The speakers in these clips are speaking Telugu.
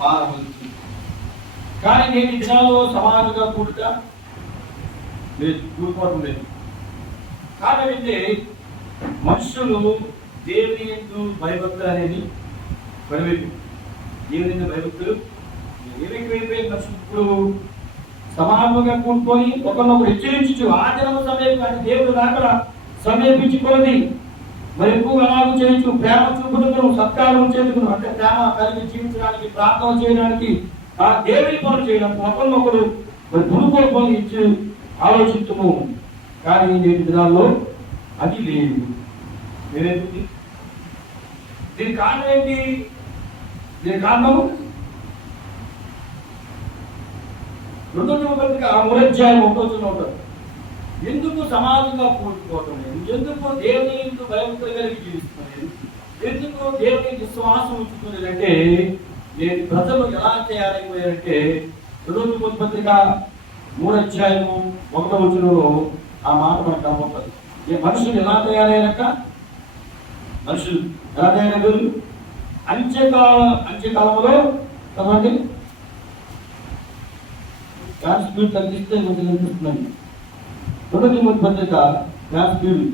మారవచ్చు. కానీ నేటి దినాల్లో సమాజంగా కూడుట లేదు, కూడుకోవడం లేదు. కారణం ఏంటంటే మనుషులు దేవుని యందు భయభక్తులు అనేది పడిపోయింది. దేవుని యందు భయభక్తులు ఏమైపోయిపోయి మనుషులు ఇప్పుడు సమానంగా కూడుకొని ఒకరినొకరు హెచ్చరించు ఆచరణ సమయం కానీ దేవుడు రాకడ సమీపించుకోండి మరి ఎక్కువ అలాగూ చేయొచ్చు. ప్రేమ చూపుటకు సత్కారం చేతుకు అంటే ప్రేమ కలిగి జీవించడానికి, ప్రార్థన చేయడానికి, ఆ దేవుని పనులు చేయడానికి ఒకరినొకరు మరి పురుగోలు పనులు ఇచ్చి ఆలోచిస్తాము. కానీ నేటి దినాల్లో అది లేదు. నేనేంటి దీని కారణం ఏంటి? దీని కారణము 2 Timothy 3:1 ఎందుకు సమాజంగా కూడుకోవటం లేదు? ఎందుకు దేవుని యందు భయభక్తులు కలిగి జీవిస్తున్నారు? ఎందుకు దేవుని విశ్వాసం ఉంచుతున్నదంటే నేను ప్రజలు ఎలా తయారైపోయారంటే 2 Timothy 3:1 ఆ మాట మనకు కనబడుతుంది. ఈ మనుషులు ఎలా తయారయ్యారక? మనుషులు ఎలా తయారయ్యారు? అంత్యకాలంలో కాబట్టి గ్యాస్ బిల్ తగ్గిస్తే కొంచెం కనిపిస్తున్నాను. 2 Timothy గ్యాస్ బిల్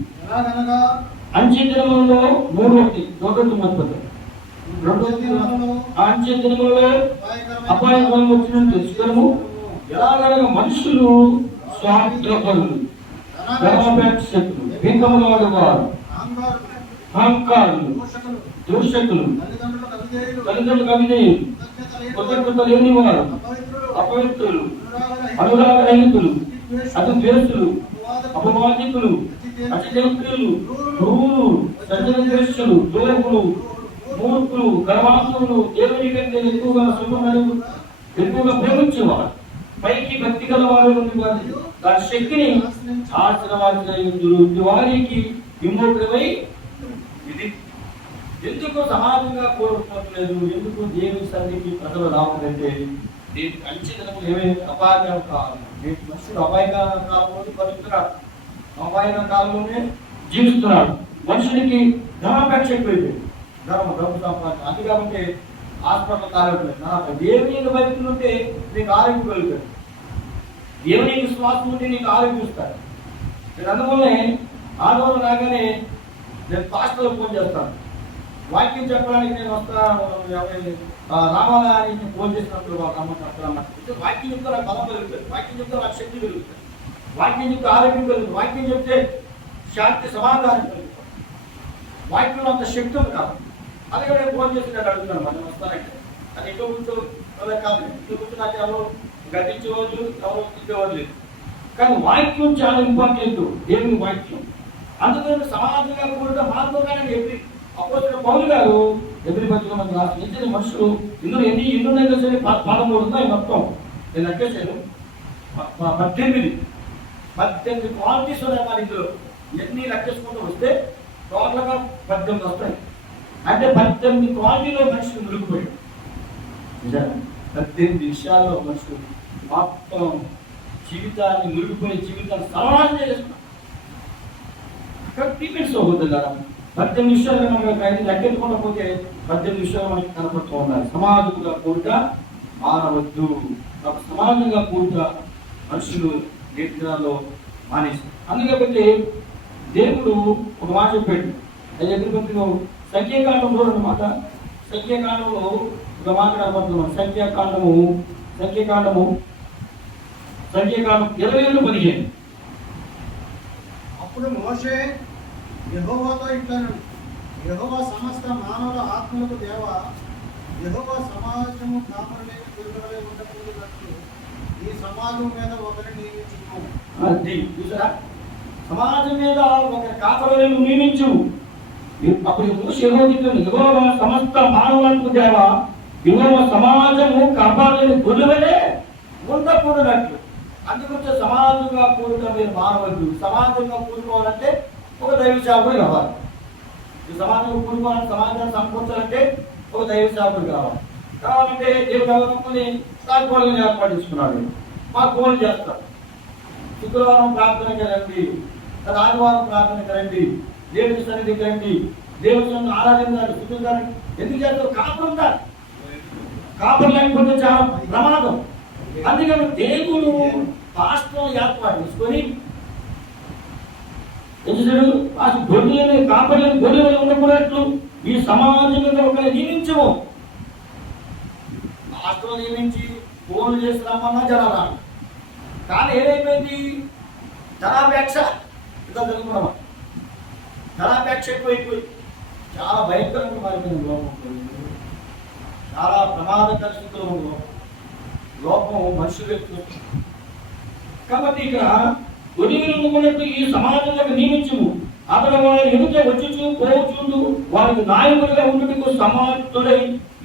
అంచె దినములలో 3:1 2 Timothy అంచె దినములలో అపాయకరం వచ్చినట్టు తెలుసుకోవడము. ఎలాగనగా మనుషులు స్వార్థపరులు, ధర్మపేక్షకులు, బింకములాడు వారు, అహంకారులు, దూషకులు, తల్లిదండ్రులకు అవిధేయులు, కృతజ్ఞత లేని వారు, అపవిత్రులు, అనురాగరహితులు, అతి ద్వేషులు, అపవాదికులు, అతిదేవకులు, క్రూరులు, సజ్జనద్వేషులు, దూరకులు, మూర్ఖులు, గర్వాంతులు, దేవుని కంటే ఎక్కువగా ప్రేమించేవారు, పైకి భక్తి గల వారు దాని శక్తిని ఆశ్రవాది వారికి విమోచనమై ఇది. ఎందుకు సమాజంగా కోరుకోవట్లేదు? ఎందుకు దేవుని సన్నిధికి ప్రజలు రావడంటే దీనికి అంచెదనములు ఏమైనా అపాయకర కాలం. మనుషులు అపాయకర కాలంలో బతుకుతున్నాడు, అపాయకర కాలంలోనే జీవిస్తున్నాడు. మనుషునికి ధనాపేక్ష ఎక్కువైపోయింది, డబ్బు సంపాదన. అది కాబట్టి హాస్పిటల్ ఆరోగ్యం దేవుని వైపు ఉంటే నీకు ఆరోగ్యం కలుగుతాడు, దేవుని విశ్వాసం ఉంటే నీకు ఆరోగ్యిస్తాడు. నేను అందువల్లనే ఆదోళన రాగానే నేను పాస్టర్లకు ఫోన్ చేస్తాను. వాక్యం చెప్పడానికి నేను వస్తాను. రామాలయానికి ఫోన్ చేసినప్పుడు ఒక అమ్మ చెప్తాను. వాక్యం చెప్తే నాకు బలం కలుగుతుంది, వాక్యం చెప్తే నాకు శక్తి కలుగుతుంది, వాక్యం చెప్తే ఆరోగ్యం కలుగుతుంది, వాక్యం చెప్తే శాంతి సమాధానం కలుగుతుంది. వాక్యంలో అంత శక్తి ఉంది కాదు. అలాగే నేను ఫోన్ చేసి నేను అడుగుతున్నాను, మనం వస్తానంటే అది ఇంట్లో కూర్చో కాదు, ఇంట్లో కూర్చో నాకు ఎవరు గతించేవాళ్ళు, ఎవరు ఇచ్చేవాళ్ళు లేదు. కానీ వాక్యం చాలా ఇంపార్టెంట్, దేవుని వాక్యం. అందుకని సమాజంగా కూడా మార్గంగానే చెప్పి అపోజిట్ పౌలు గారు ఎవ్రీ పత్రిక మంది రాసిన మనుషులు ఇందులో ఎన్ని ఉన్నాయి సరే 13 ఉన్నాయి మొత్తం. నేను లెక్కేసాను 18 క్వాలిటీస్ ఉన్నాయి. మరి ఇందులో ఎన్ని లెక్కేసుకుంటూ వస్తే టోటల్గా 18 వస్తాయి. అంటే 18 క్వాలిటీలో మనుషులు మునిగిపోయాడు. 18 విషయాల్లో మనుషులు మొత్తం జీవితాన్ని మునిగిపోయే జీవితాన్ని సమాజం చేసుకున్నాం. అక్కడ ట్రీట్మెంట్స్ అవుతుంది కదా. 18 విషయాలు మనం లెక్కెట్టుకుండా పోతే 18 విషయాలు మనకి కనపడుతూ ఉండాలి. సమాజంగా కూడుట మారవద్దు. సమాజంగా కూడుట మనుషులు నేర్చుకున్నాలో మానేసి. అందుకే దేవుడు ఒక మాట చెప్పాడు. ఎదురు సంఖ్యాకాండంలో అన్నమాట. సంఖ్యాకాండంలో ఒక మాట కనపడుతున్నాం. సంఖ్యాకాండము 27:15. అప్పుడు మోషే యెహోవాతో ఇట్లను, యెహోవా సమస్త మానవుల ఆత్మలకు దేవ, యెహోవా సమాజము కాపరులేని గురువులే ఉండకూడదు, ఈ సమాజం మీద ఒకరిని నియమించుము. అది చూసారా, సమాజం మీద ఒకరి కాపరులను నియమించు. అప్పుడు మోషే యెహోవా సమస్త మానవులకు దేవ, యెహోవా సమాజము కాపరులేని గురువులే ఉండకూడనట్లు. అందుకొచ్చే సమాజంగా కూడుక మీరు మానవద్దు. సమాజంగా కూడుకోవాలంటే ఒక దైవ సేవకుడు కావాలి. ఈ సమాజంగా కూడుకోవాలంటే, సమాజాన్ని సమకూర్చాలంటే ఒక దైవ సేవకుడు కావాలంటే దేవుడు అనుకుని తాత్పర్యం ఏర్పాటు చేసుకున్నాడు. మాకు ఫోన్ చేస్తారు, శుక్రవారం ప్రార్థనకి రండి, ఆదివారం ప్రార్థనకి రండి, దేవుడి సన్నిధికి రండి, దేవుడి ఆరాధించాలి, స్థుతించాలి. ఎందుకు చేస్తారు? కాపురం ఉండాలి. కాపరి లేకపోతే చాలా ప్రమాదం. అందుకని దేవుడు పాస్టర్లు ఏర్పాటు చేసుకొని గొర్రెలని కాపర్లను గొర్రెలు ఉండకూడట్లు ఈ సమాజంలో ఒకరిని నియమించము. పాస్టర్లు నియమించి ఫోన్లు చేసి రమ్మన్నా జనాలు. కానీ ఏదైపోయింది, ధనాపేక్ష ఇంకా తెలుగుకున్నామా, ధనాపేక్ష ఎక్కువైపోయి చాలా భయంకరంగా మారిపోయింది లోపం. చాలా ప్రమాదకర స్థితిలో ఉంది లోపం మనుషులు వ్యక్తులు. కాబట్టి ఇక్కడ గొర్రెలు ఈ సమాజంలోకి నియమించము. అతడు వారి ఎదుట వచ్చుచు పోచుండు వారికి నాయకుడిగా ఉండటకు సమర్థుడై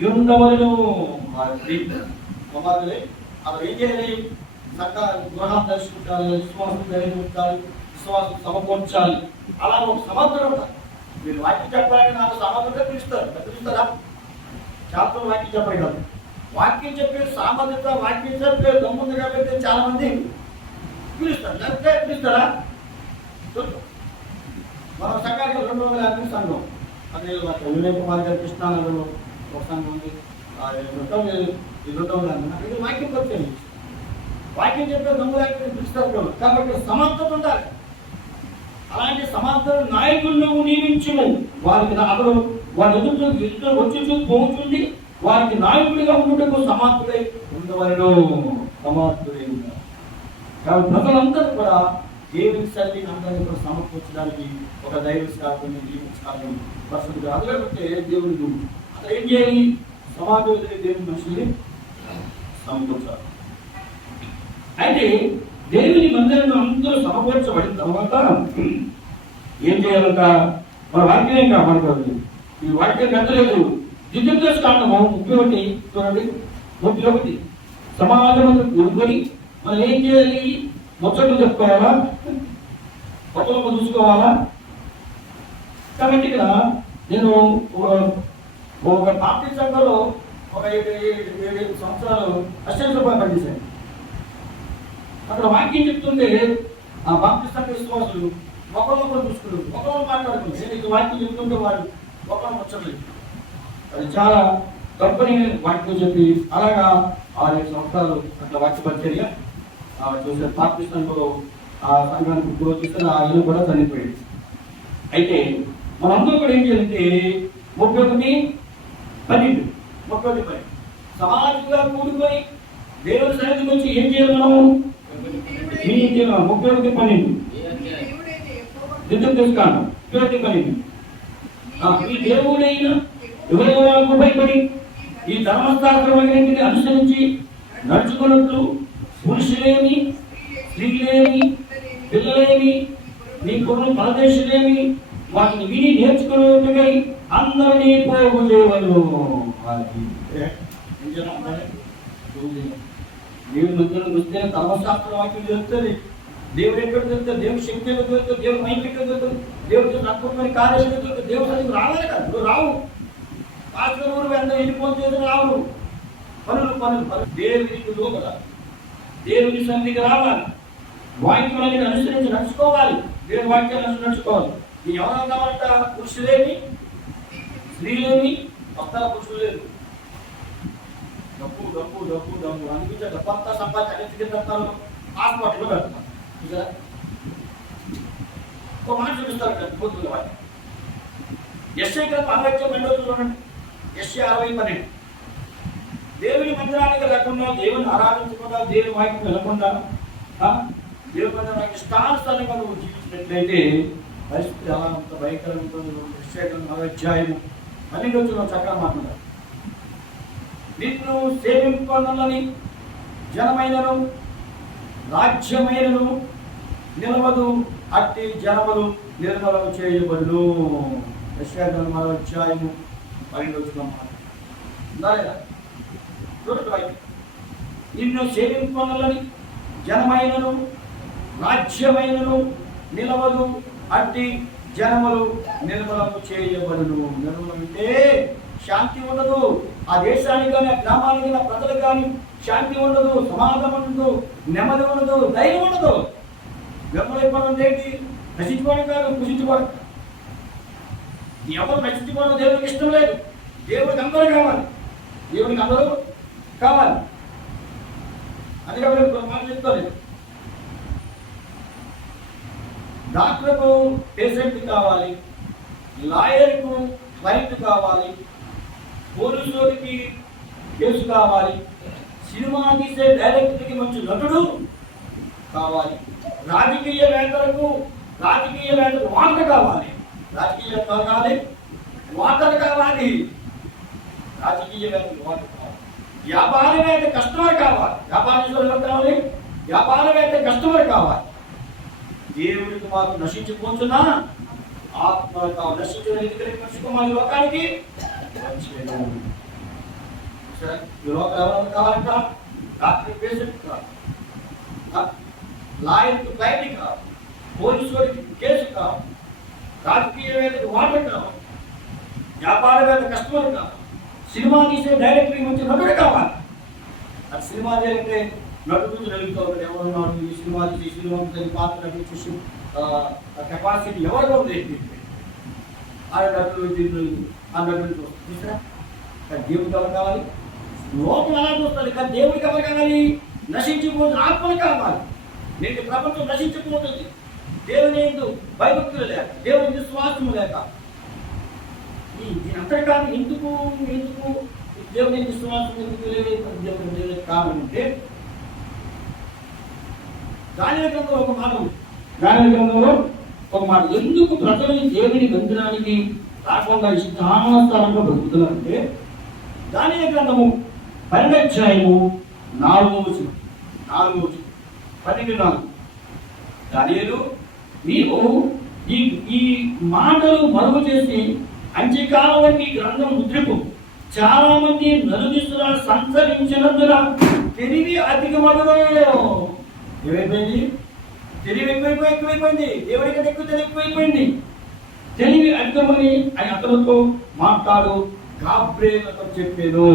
ఉండవలను. అతడు ఏం చేయాలి? చక్కగా గృహాన్ని దర్శించాలి, విశ్వాసం ధరించాలి, విశ్వాసం సమకూర్చాలి. అలా ఒక సమర్థుడు ఉంటారు. మీరు వాక్యం చెప్పాలని నాకు సమర్థుడిగా పిలుస్తారా? శాస్త్రం వాక్యం చెప్పాలి కాదు. వాక్యం చెప్పే సామర్థ్యత, వాక్యం చెప్పే దమ్ముంది కాబట్టి చాలా మంది పిలుస్తారు. లేకపోతే పిలుస్తారా? మన సంఘానికి 250 సంఘం. అదే వినయ్ కుమార్ గారి కృష్ణానగర్లో ఒక సంఘం ఉంది. ఇది వాక్యం వచ్చేది. వాక్యం చెప్పే దమ్ము లేకపోతే పిలుస్తారు కాబట్టి సమర్థత ఉండాలి. అలాంటి సమర్థ నాయకులను నియమించుము. వారికి అతడు వారి ఎదురు వచ్చి పోచుండి వారికి నాయకుడిగా ఉండటకు సమర్థుడై ఉండవలను. సమర్థుడై ఉంటారు. కాబట్టి ప్రజలందరూ కూడా దేవుని సన్నిధిని అందరినీ కూడా సమకూర్చడానికి ఒక దైవ శాఖని నియమించాలని పరిస్థితిగా అందుకంటే దేవుడు అతను ఏం చేయాలి? సమాజంలో దేవుని మనుషుల్ని సమకూర్చాలి. అయితే దేవుని మందిరంలో అందరూ సమకూర్చబడిన తర్వాత ఏం చేయాలంట? మన వాక్యం కాపాడుకోవాలి. ఈ వాక్యం పెద్దలేదు. ద్వితీయోపదేశకాండము 31 చూడండి. 31 సమాజంలో కూడుకొని మనం ఏం చేయాలి? ముచ్చట్లు చెప్పుకోవాలా, కొత్తలు చూసుకోవాలా. కాబట్టి ఇక్కడ నేను ఒక పార్టీ సంఘంలో ఒక 7 సంవత్సరాలు అసిస్టెంట్ రూపాయలు పనిచేశాను. అక్కడ వాక్యం చెప్తుంటే ఆ బాప్టిస్ట్ సంఘ విశ్వాసులు ఒకరు చూసుకున్నారు, ఒకరు మాట్లాడుకున్నారు. నేను వాక్యం చెప్తుంటే వాళ్ళు ఒకరు ముచ్చట్లేదు. అది చాలా గొప్పని వాక్యం చెప్పి అలాగా 6 సంవత్సరాలు అట్లా వాక్య పరిచర్య చూసే బాప్టిస్ట్ సంఘంలో ఆ సంఘానికి చూస్తే ఆ ఇల్లు కూడా చనిపోయింది. అయితే మనందరూ కూడా ఏం చేయాలంటే 31:12 సమాజంగా కూడుకొని దేవుని సన్నిధికి వచ్చి ఏం చేయాలి? మనం 31:12 ద్వితీయోపదేశకాండం 12 ఈ దేవుడైన యెహోవాకు భయపడి ఈ ధర్మశాస్త్రములన్నిటిని అనుసరించి నడుచుకున్నట్లు పురుషులేమి, స్త్రీలేమి, పిల్లలేమి, నీ కొడుకు పరదేశులేమి వాటిని విని నేర్చుకున్నట్టుకై అందరినీ పోగు చేయవలను. దేవుని మధ్యలో వస్తే ధర్మశాస్త్ర వాక్యం తెలుస్తుంది. దేవుడు ఎక్కడ తెలుస్తుంది? దేవుడి శక్తి ఎక్కడ తెలుస్తుంది? దేవుడు మైకి ఎక్కడ తెలుస్తుంది? దేవుడితో అద్భుతమైన కార్యాలు తెలుస్తుంది. దేవుడు సరిగ్గా రావాలి కదా, నువ్వు రావు. పాస్టర్ ఊరు అందరూ వెళ్ళిపోతే రావు. పనులు దేవుడికి లోపల దేవుని సన్నిధికి రావాలి. వాక్యాన్ని అనుసరించి నడుచుకోవాలి. దేవుని వాక్యాన్ని నడుచుకోవాలి. ఇది ఎవరైనా కావాలంట? పురుషులేమి, స్త్రీలేమి, భక్తాల పురుషులు లేదు. డబ్బు డబ్బు డబ్బు డబ్బు అనిపించే డబ్బంతా సంపాదించి హాస్పిటల్లో పెడతారు. ఒక మాట చూపిస్తారు బుద్ధుల వాటి ఎస్ఐ గ్రంథం 60 చూడండి. ఎస్ఐ 60:12 దేవుని మందిరానికి లేకుండా, దేవుని ఆరాధించకుండా, దేవుని వాక్యం వెళ్ళకుండా, దేవుని మందిరానికి ఇష్టానుసారంగా నువ్వు జీవించినట్లయితే పరిస్థితి ఎలా అంత భయంకరంగా ఉంటుంది. ఎస్ఐ గ్రంథం 60:12 చక్కగా మాట్లాడారు. నిన్ను సేవింపనని జనమైనను రాజ్యమైనను నిలవదు, అట్టి జనములు నిర్మలం చేయబడును. యెషయా 60:12 నిన్ను సేవింపనని జనమైనను రాజ్యమైనను నిలవదు, అట్టి జనములు నిర్మలము చేయబడును. నిర్మలం అంటే శాంతి ఉండదు. ఆ దేశానికి కానీ, ఆ గ్రామానికి కానీ, ఆ ప్రజలకు కానీ శాంతి ఉండదు, సమాధానం ఉండదు, నెమ్మది ఉండదు, ధైర్యం ఉండదు. నిర్మలైపోవడం ఏంటి? నశించుకోవడం కాదు, పుషించుకోవడం. ఎవరు నశించుకోవడం దేవుడికి ఇష్టం లేదు. దేవుడికి అందరూ కావాలి. దేవుడికి అందరూ కావాలి. అందుకే కొన్ని మాటలు చెప్తాను. డాక్టర్కు పేషెంట్ కావాలి, లాయర్కు క్లయింట్ కావాలి, పోలీసులకి కేసు కావాలి, సినిమా తీసే డైరెక్టర్కి మంచి నటుడు కావాలి, రాజకీయవేత్తలకు వార్త కావాలి, రాజకీయవేత్తలు కావాలి, వార్తలు కావాలి, రాజకీయవేత్తలు వార్త కావాలి, వ్యాపారవేత్త కస్టమర్ కావాలి, వ్యాపారవేత్త కస్టమర్ కావాలి. దేవుడికి మాకు నశించిపోతున్నా ఆత్మలు కావాలి. నశించిన లోకానికి ఈ లోకం ఎవరు కావాలంట? డాక్టర్ పేషెంట్ కావాలి, లాయర్కి క్లయింట్ కావాలి, పోలీసులకి కేసు కావాలి, రాజకీయవేత్తకి వాటర్ కావాలి, వ్యాపారవేత్త కస్టమర్ కావాలి, సినిమా తీసే డైరెక్టర్కి మంచి నటుడు కావాలి. అది సినిమా డైరెక్టర్ నటుడు నలుగుతూ ఉంటాడు. ఎవరున్నాడు ఈ సినిమా తీసి సినిమా పాత్ర చూసి కెపాసిటీ ఎవరిలో ఉంది? ఆ నటుడు ఆ నటుడు చూస్తారా? దేవుడికి ఎవరు కావాలి? లోకం ఎలా చూస్తుంది, కానీ దేవుడికి ఎవరు కావాలి? నశించిపోతున్న ఆత్మలు కావాలి. నేటి ప్రపంచం నశించిపోతుంది. దేవుని భయభక్తులు లేక, దేవుని విశ్వాసము లేక. అంతేకాదు ఎందుకు దేవుని విశ్వాసం ఎందుకు లేదు? దేవుని కారణం అంటే దానియేలు గ్రంథంలో ఒక మాట ఎందుకు ప్రజలని దేవుని మందిరానికి రాకుండా ఇష్టానుసారంగా బ్రతుకుతున్నారంటే, దానియేలు గ్రంథము 12వ అధ్యాయము 4వ వచనం 12:4 దానియేలు నీవు ఈ మాటలు మరుగు చేసి అంత్యకాలంలో ఈ గ్రంథం ముద్రిపు, చాలా మంది నలుదిశల సంచరించినందున తెలివి అధికమగును. ఏమైపోయింది? తెలివి ఎక్కువైపోయింది. దేవుడి కంటే ఎక్కువ తెలివి ఎక్కువైపోయింది. తెలివి అధికమని అని అతనితో మాట్లాడు గాబ్రియేలుతో చెప్పాను.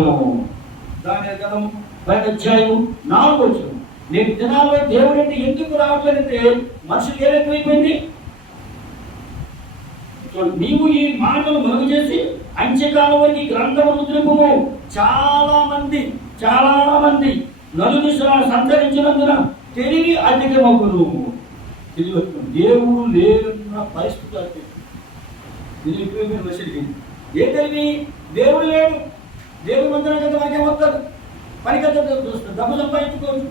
దానియేలు గ్రంథం 12వ అధ్యాయము 4వ వచనం. నేను దినాల్లో దేవుడు అంటే ఎందుకు రావట్లేదంటే మనుషులు ఏమైపోయింది? నీవు ఈ మాటలు మరుగు చేసి అంత్యకాలంలో ఈ గ్రంథము ముద్రింపుము, చాలా మంది నలుదిశలా సంచరించినందున తెలివి అధికమగును. దేవుడు లేరన్న పరిస్థితి తెలివి మనిషికి. ఏ తెలివి? దేవుడు లేడు. దేవుడు మందిరం కదా వాక్యం వస్తాడు, పని కదా డబ్బు సంపాదించుకోవచ్చు,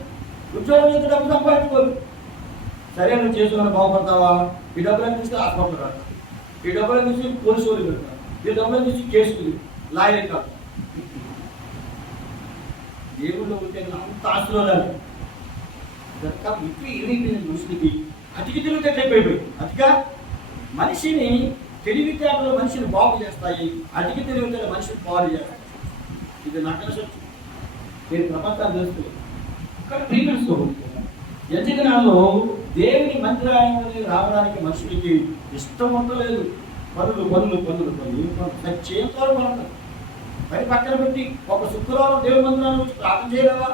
ఉద్యోగం చేస్తే డబ్బు సంపాదించుకోవచ్చు. సరే నువ్వు చేసుకుని బాగుపడతావా? ఈ డబ్బులను తీసుకు హాస్పిటల్ కాదు, ఈ డబ్బులను తీసి పోలీసు వాళ్ళు పెడతారు, ఈ డబ్బులను తీసి కేసులు లాయర్ కాదు. దేవుళ్ళు ఉంటే అంత ఆశలో మనిషికి అతికి తెలివితేటలైపోయిపోయి. అతిగా మనిషిని తెలివితేటలు మనిషిని బాగు చేస్తాయి, అతికి తెలివితేటలు మనిషిని పాడు చేస్తాయి. ఇది నక్కల సత్యం. నేను ప్రపంచాన్ని చేస్తూ ఇక్కడ ప్రీమియర్స్తో యజ్ఞనాల్లో దేవుని మందిరానికి రావడానికి మనుషులకి ఇష్టం ఉండలేదు. పనులు చేతులు పడతారు. పని పక్కన పెట్టి ఒక శుక్రవారం దేవుని మందిరాన్ని వచ్చి ప్రార్థన చేయలేవా?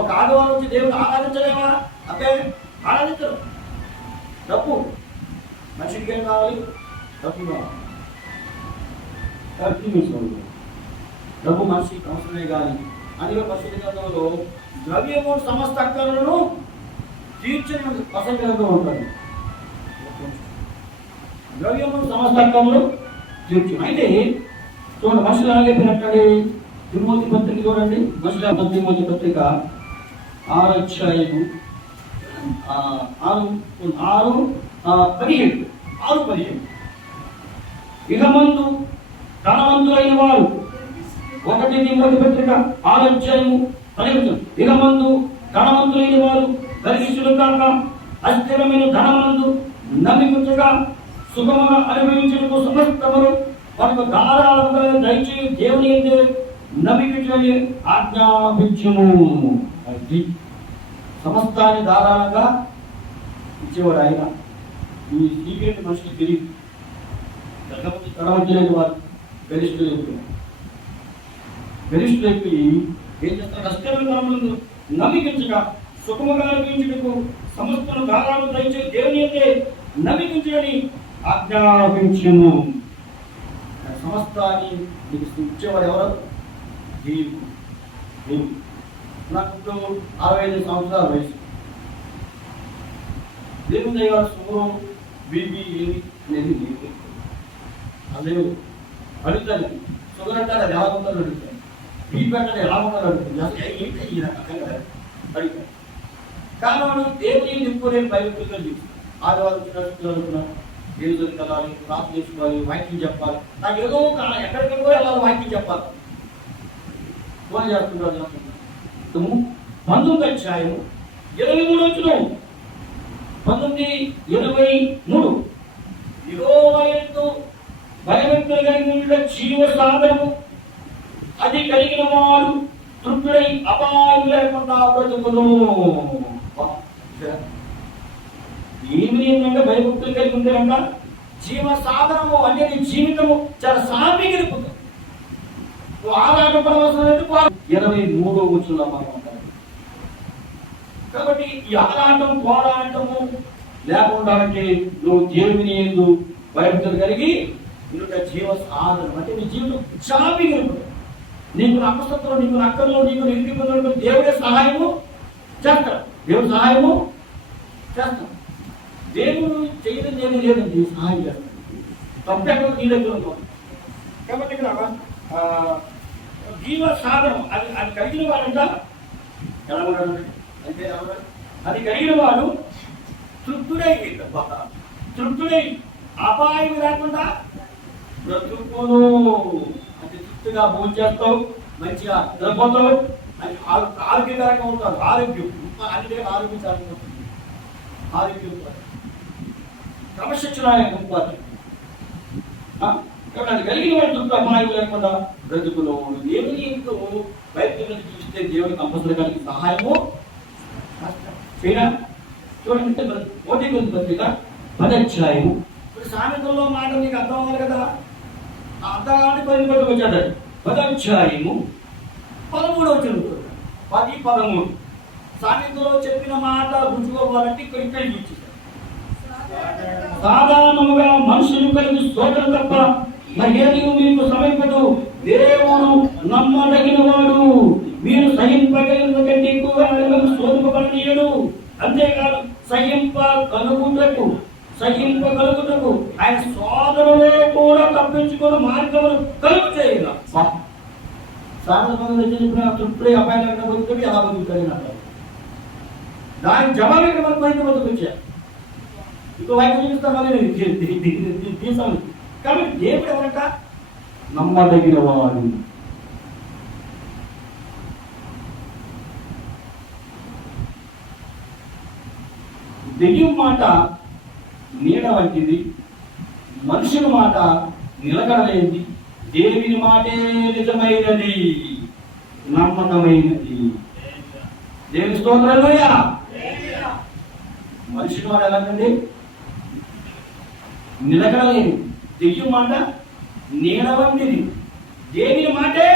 ఒక ఆదివారం వచ్చి దేవుని ఆరాధించలేవా? అంటే ఆరాధించరు. డబ్బు మనిషికి ఏం కావాలి? డబ్బు కావాలి. డబ్బు మనిషికి అవసరమే కాదు. అందులో పరిశుద్ధ గ్రంథంలో ద్రవ్యము సమస్త అక్కలను తీర్చిన వసతి గ్రంథం ఉంటుంది. ద్రవ్యము సమస్త అక్కలు తీర్చు. అయితే చూడండి, మనుషులు ఎలాగైపోయినట్టు తిమోతి పత్రిక చూడండి. మనుషుల తిమోతి పత్రిక 6వ అధ్యాయము 6:15 ఇక ముందు ధనవంతులైన వారు 1 తిమోతి పత్రిక 6వ అధ్యాయము 15 ఇక ముందు ధనవంతులైన వారు గర్విష్ఠులు కాక అస్థిరమైన ధనమందు నమ్మికగా సుఖముగా అనుభవించడానికి సమస్తమును మనకు ధారాళంగా దయచేసి దేవుని యందు నమ్మికని ఆజ్ఞాపించుము. అది సమస్తాన్ని ధారాళంగా ఇచ్చేవాడు ఆయన. ఈ సీక్రెట్ మనిషికి తెలియదు. ధనవంతులైన వారు గరిష్ఠులైపోయి ఏం చేస్తారు? అస్థిరమైన ధనములను నమ్మికించగా సుఖముగా అనుభవించుటకు సమస్తను ధారాళంగా దయచేసి దేవుని యందు నమ్మికించని ఆజ్ఞాపించుము. సమస్తాన్ని నీకు ఇచ్చేవాడు ఎవరు? దేవుడు. నాకు ఇప్పుడు 65 సంవత్సరాల వయసు. దేవుని దగ్గర షుగర్ బీపీ ఏమి అనేది లేదు. అదే అడుగుతాను, షుగర్ అంటే అది ఎలా ఉందని అడుగుతాను, బీపీ అంటే ఎలా ఉందని అడుగుతుంది. అసలు ఏంటి ఈ రకంగా అడుగుతాను. కారణం దేవుని నింపునే బైబిల్గా చూసి ఆదివారం చదువుతున్నా, దేవుడు చదవాలి, ప్రార్థన చేసుకోవాలి, వాక్యం చెప్పాలి. నాకు ఏదో ఎక్కడికెక్కడో వెళ్ళాలి, వాక్యం చెప్పాలి. ఫోన్ చేస్తున్నారు. 19వ అధ్యాయము 23వ వచనం, 19:23 యెహోవా యందు భయభక్తులు కలిగి ఉండుట జీవ సాధనము, అది కలిగిన వాడు తృప్తుడై అపాయం లేకుండా బ్రతుకును. ఏమి ఏంటంటే భయభక్తులు కలిగి ఉంటేనంట జీవ సాధనము అంటే నీ జీవితము చాలా సామీగిరిపోతుంది. ఆరాట పరవశం 23వ వచనంలో మనం అంటారు. కాబట్టి ఈ ఆరాటం పోరాటము లేకుండా అంటే నువ్వు దేవుని యందు భయభక్తులు కలిగి ఇంకొక జీవ సాధనం అంటే నీ జీవితం సామీగిరిపోతుంది. నీకు అపసత్తులు, నీకు అక్కర్లు, నీకు నిండిపోతున్న దేవుడే సహాయము చేస్తాడు. దేవుడు సహాయము చేస్తాడు. దేవుడు చేయడం ఏమీ లేదండి, సహాయం చేస్తాడు. తప్పెక్కడ నీ దగ్గర ఉంటుంది. కాబట్టి ఇక్కడ జీవ సాధనం అది అది కలిగిన వాడంట ఎలా ఉన్నాడు అంటే అది కలిగిన వాడు తృప్తుడై అపాయం లేకుండా బ్రతుకును. అంటే తృప్తిగా భోజనం చేస్తావు, మంచిగా నిలబోతావు, అది ఆరోగ్యకరంగా ఉంటారు. ఆరోగ్యం అన్ని ఆరోగ్యం చాలా ఆరోగ్యం క్రమశిక్షణ ఉంటుంది. అది కలిగిన వాడు తృప్తి అపాయం లేకుండా బ్రతుకును. దేవుని ఎంతో బయట చూస్తే దేవుని కంపల్సరీ కలిగి సహాయము చేయడా. చూడండి 1 కొరింథీ పత్రిక 10వ అధ్యాయము. ఇప్పుడు సామెతల్లో మాట నీకు అర్థం అవ్వాలి కదా, అర్థాన్ని పరిపడికి వచ్చాడు. 10వ అధ్యాయము 13వ వచనం, 10-13 సామెతలో చెప్పిన మాట రుచుకోవాలంటే ఇక్కడ ఇచ్చేసాడు. సాధారణముగా మనుషులు కలిగి స్తోత్రం తప్ప మరేది మీకు సమీపదు. దేవుడు నమ్మదగిన వాడు, మీరు సహింపగలిగిన కంటే ఎక్కువగా శోధింపబడనీయడు. అంతేకాదు సహింపగలుగుటకు ఆయన సోదరులే కూడా తప్పించుకుని మార్గములు కలుగు చేయగా సాధారణ చెప్పిన తృప్తి అపాయం బతుకుతుంది. ఎలా బతుకుతుంది అంటారు. దాని జవాబు ఇక్కడ మనకు బయట బతుకొచ్చారు. ఇంకో వైపు చూపిస్తామని తీసాను. కాబట్టి దేవుడు ఎవరంట నమ్మదగిన వాడు. దెయ్యం మాట నీడ వంటిది, మనుషుల మాట నిలకడలేనిది, దేవుని మాటే నిజమైనది, నమ్మకమైనది. దేవుని స్తోత్రం హల్లెలూయా. మనుషుల మాట ఎలాగండి నిలకడలేని, దెయ్యం మాట నీడ వంటిది, దేవుని మాటే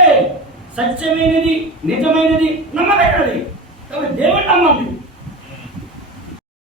సత్యమైనది, నిజమైనది, నమ్మదగినది. కాబట్టి దేవుడు నమ్మండి.